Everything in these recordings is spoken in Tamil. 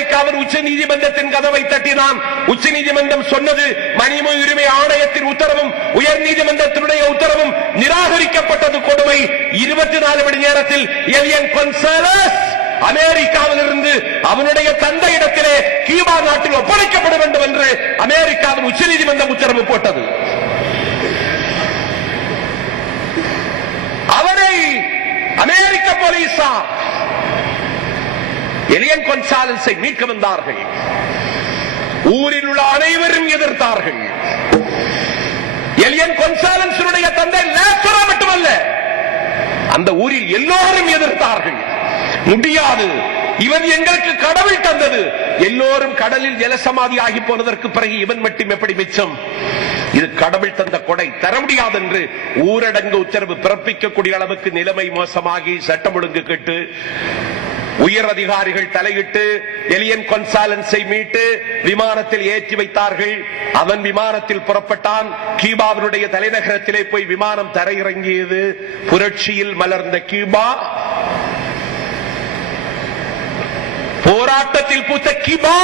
அமெரிக்காவின் உச்ச நீதிமன்றத்தின் கதவை தட்டினான். உச்ச நீதிமன்றம் சொன்னது மனித உரிமை ஆணையத்தின் உத்தரவும் உயர் நீதிமன்றத்தினுடைய உத்தரவும் நிராகரிக்கப்பட்டது. கொடுமை. 24 மணி நேரத்தில் எலியன் கொன்சாலஸ் அமெரிக்காவில் இருந்து அவனுடைய தந்தையிடத்திலே கியூபா நாட்டில் ஒப்படைக்கப்பட வேண்டும் என்று அமெரிக்காவின் உச்ச நீதிமன்றம் உத்தரவு போட்டது. அவரை அமெரிக்க போலீசார் எலியன் கொன்சாலஸை மீட்க வந்தார்கள். ஊரில் உள்ள அனைவரும் எதிர்த்தார்கள். எலியன் கொன்சாலஸுடைய தந்தை லேசரா மட்டுமல்ல, அந்த ஊரில் எல்லோரும் எதிர்த்தார்கள். முடியாது, இவன் எங்களுக்கு கடவுள் தந்தது. எல்லோரும் கடலில் ஜலசமாதி ஆகி போனதற்கு பிறகு இவன் மட்டும் எப்படி மிச்சம்? இது கடவுள் தந்த கொடை, தர முடியாது என்று ஊரடங்கு உத்தரவு பிறப்பிக்கக்கூடிய அளவுக்கு நிலைமை மோசமாகி சட்டம் ஒழுங்கு கெட்டு உயர் அதிகாரிகள் தலையிட்டு எலியன் கொன்சாலஸை மீட்டு விமானத்தில் ஏற்றி வைத்தார்கள். அவன் விமானத்தில் புறப்பட்டான். கியூபாவினுடைய தலைநகரத்திலே போய் விமானம் தரையிறங்கியது. புரட்சியில் மலர்ந்த கியூபா, போராட்டத்தில் பூத்த கியூபா,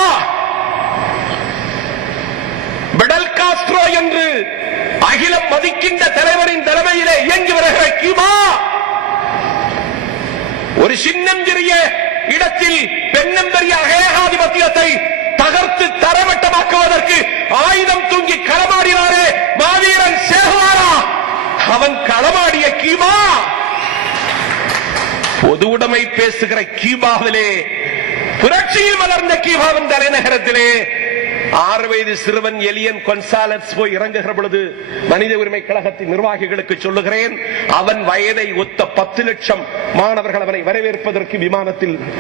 பிடல் காஸ்ட்ரோ என்று அகிலம் மதிக்கின்ற தலைவரின் தலைமையிலே இயங்கி வருகிற கியூபா ஒரு சின்னஞ்சிறிய இடத்தில் பெண்ணம்பெரிய ஏகாதிபத்தியத்தை தகர்த்து தரமட்டமாக்குவதற்கு ஆயுதம் தூங்கி களமாடினாரே மாவீரன் சேகுவாரா, அவன் களமாடிய கியூபா, பொது உடைமை பேசுகிற கியூபாவிலே, புரட்சியில் மலர்ந்த கியூபாவின் தலைநகரத்திலே 6 வயது சிறுவன் எலியன் கொன்சாலஸ் போய் இறங்குகிற பொழுது மனித உரிமை கழகத்தின் நிர்வாகிகளுக்கு சொல்லுகிறேன், அவன் வயதை ஒத்த 10 லட்சம் மாணவர்கள் அவனை வரவேற்பதற்கு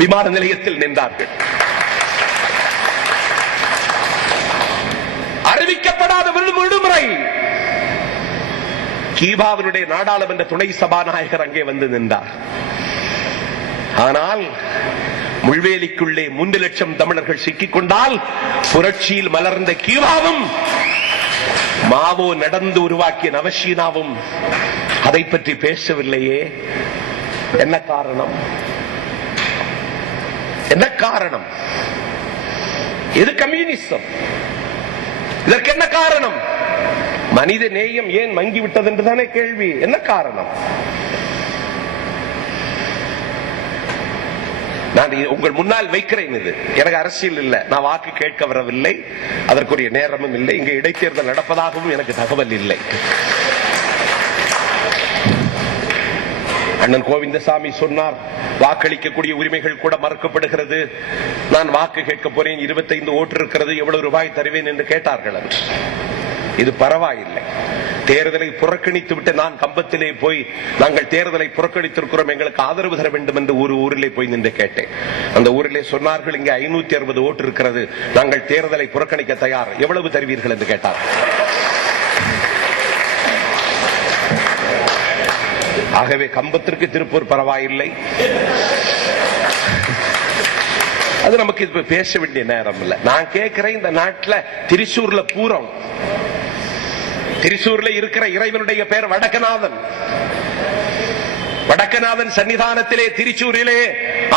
விமான நிலையத்தில் நின்றார்கள். அறிவிக்கப்படாத விடுமுறை. கியூபாவினுடைய நாடாளுமன்ற துணை சபாநாயகர் அங்கே வந்து நின்றார். ஆனால் முள்வேலிக்குள்ளே 3 லட்சம் தமிழர்கள் சிக்கிக் கொண்டால் புரட்சியில் மலர்ந்த கியூபாவும் மாவோ நடந்து உருவாக்கிய நவசீனாவும் அதை பற்றி பேசவில்லையே. என்ன காரணம்? என்ன காரணம்? இது கம்யூனிசம். இதற்கு என்ன காரணம்? மனித நேயம் ஏன் மங்கிவிட்டது என்றுதானே கேள்வி. என்ன காரணம்? நான் உங்கள் முன்னால் வைக்கிறேன். இது எனக்கு அரசியல் இல்லை, நான் வாக்கு கேட்க வரவில்லை, அதற்குரிய நேரமும் இல்லை, இங்கே இடைத்தேர்தல் நடப்பதாகவும் எனக்கு தகவல் இல்லை. அண்ணன் கோவிந்தசாமி சொன்னார், வாக்களிக்கக்கூடிய உரிமைகள் கூட மறுக்கப்படுகிறது. நான் வாக்கு கேட்க போறேன், 25 ஓட்டு இருக்கிறது, எவ்வளவு ரூபாய் தருவேன் என்று கேட்டார்கள் என்று. இது பரவாயில்லை. தேர்தலை புறக்கணித்து விட்டு நான் கம்பத்திலே போய் நாங்கள் தேர்தலை புறக்கணித்திருக்கிறோம், எங்களுக்கு ஆதரவு தர வேண்டும் என்று ஒரு ஊரிலே போய் நின்று கேட்டேன். அந்த ஊரிலே சொன்னார்கள், இங்கே 560 ஓட்டு இருக்கிறது, நாங்கள் தேர்தலை புறக்கணிக்க தயார், எவ்வளவு தருவீர்கள் என்று கேட்டார். ஆகவே கம்பத்திற்கு திருப்பூர் பரவாயில்லை, அது நமக்கு இப்ப பேச வேண்டிய நேரம் இல்லை. நான் கேட்கிறேன், இந்த நாட்டில் திரிசூர்ல பூரம், திரிசூர்ல இருக்கிற இறைவனுடைய பெயர் வடக்கநாதன். வடக்கநாதன் சன்னிதானத்திலே திருச்சூரிலே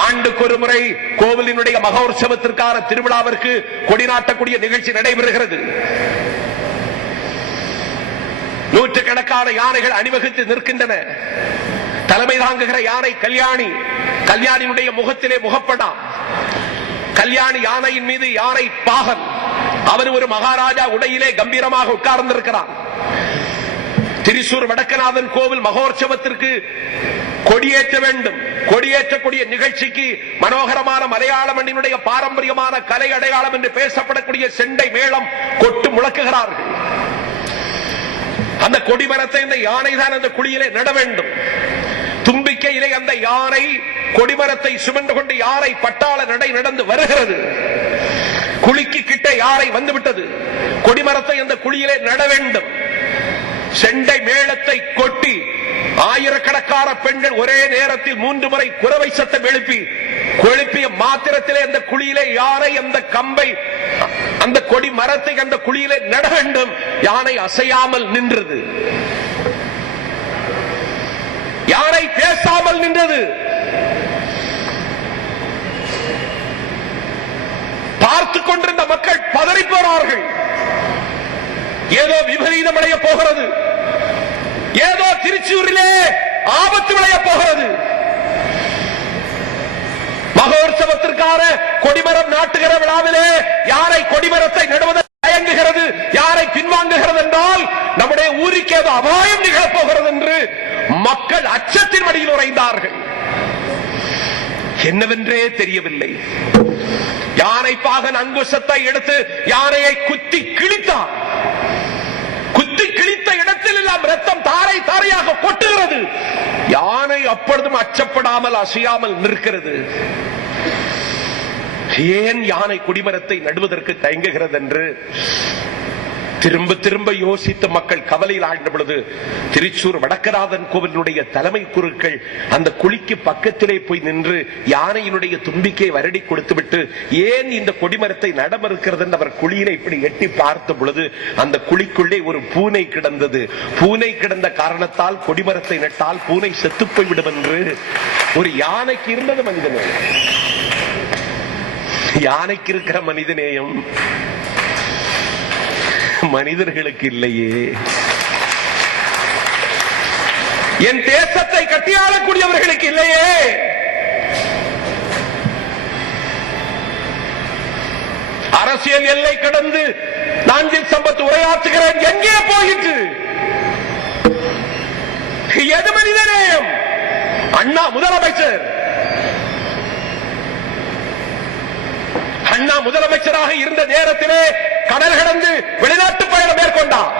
ஆண்டுக்கு ஒரு முறை கோவிலினுடைய மகோற்சவத்திற்கான திருவிழாவிற்கு கொடிநாட்டக்கூடிய நிகழ்ச்சி நடைபெறுகிறது. நூற்றுக்கணக்கான யானைகள் அணிவகுத்து நிற்கின்றன. தலைமை தாங்குகிற யானை கல்யாணி. கல்யாணியுடைய முகத்திலே முகப்படா. கல்யாணி யானையின் மீது யானை பாகன். அவன் ஒரு மகாராஜா உடையிலே கம்பீரமாக உட்கார்ந்திருக்கிறான். திரிசூர் வடக்கநாதன் கோவில் மகோற்சவத்திற்கு கொடியேற்ற வேண்டும். கொடியேற்றக்கூடிய நிகழ்ச்சிக்கு மனோகரமான மலையாள மண்ணினுடைய பாரம்பரியமான கலை அடையாளம் என்று பேசப்படக்கூடிய செண்டை மேளம் கொட்டு முழக்குகிறார்கள். அந்த கொடிமரத்தை இந்த யானை தான் அந்த குழியிலே நட வேண்டும். தும்பிக்கையிலே அந்த யானை கொடிமரத்தை சுமந்து கொண்டு யானை பட்டாள நடை நடந்து வருகிறது. குழிக்கு கிட்ட யானை வந்துவிட்டது. கொடிமரத்தை அந்த குழியிலே நட வேண்டும். செண்டை மேளத்தை கொட்டி ஆயிரக்கணக்கான பெண்கள் ஒரே நேரத்தில் 3 முறை குரவை சத்தம் எழுப்பிய மாத்திரத்திலே அந்த குழியிலே யானை அந்த கம்பை அந்த கொடி மரத்தை அந்த குழியிலே நட வேண்டும். யானை அசையாமல் நின்றது. யானை பேசாமல் நின்றது. கொண்டிருந்த மக்கள் பதறி போனார்கள். ஏதோ விபரீதம் அடைய போகிறது, ஏதோ திருச்சூரிலே ஆபத்து விளைய போகிறது. மகோற்சவத்திற்கான கொடிமரம் நாட்டுகிற விழாவிலே யாரை கொடிமரத்தை நடுவதற்கு தயங்குகிறது, யாரை பின்வாங்குகிறது என்றால் நம்முடைய ஊருக்கு ஏதோ அபாயம் நிகழப்போகிறது என்று மக்கள் அச்சத்தின் வழியில் உறைந்தார்கள். என்னவென்றே தெரியவில்லை. யானை பாகன் அங்குசத்தை எடுத்து யானையை குத்தி கிழித்தான். குத்தி கிழித்த இடத்தில் எல்லாம் ரத்தம் தாரை தாரையாக கொட்டுகிறது. யானை அப்பொழுதும் அச்சப்படாமல் அசையாமல் நிற்கிறது. ஏன் யானை கொடிமரத்தை நடுவதற்கு தயங்குகிறது என்று திரும்ப திரும்ப யோசித்த மக்கள் கவலையில் ஆழ்ந்த பொழுது திருச்சூர் வடக்கநாதன் கோவிலுடைய தலைமை குருக்கள் அந்த குழிக்கு பக்கத்திலே போய் நின்று யானையினுடைய தும்பிக்கை வருடி கொடுத்துவிட்டு ஏன் இந்த கொடிமரத்தை நட மறுக்கிறது என்று அவர் குழியிலே இப்படி எட்டி பார்த்த பொழுது அந்த குழிக்குள்ளே ஒரு பூனை கிடந்தது. பூனை கிடந்த காரணத்தால் கொடிமரத்தை நட்டால் பூனை செத்துப் போய்விடும் என்று ஒரு யானைக்கு இருந்தது மனிதநேயம். யானைக்கு இருக்கிற மனிதநேயம் மனிதர்களுக்கு இல்லையே. என் தேசத்தை கட்டியாளக்கூடியவர்களுக்கு இல்லையே. அரசியல் எல்லை கடந்து நாஞ்சில் சம்பத் உரையாற்றுகிறேன் எங்கே போயிற்று? எது மனிதநேயம்? அண்ணா முதலமைச்சர், அண்ணா முதலமைச்சராக இருந்த நேரத்திலே கடல் கடந்து வெளிநாட்டு பயணம் மேற்கொண்டார்.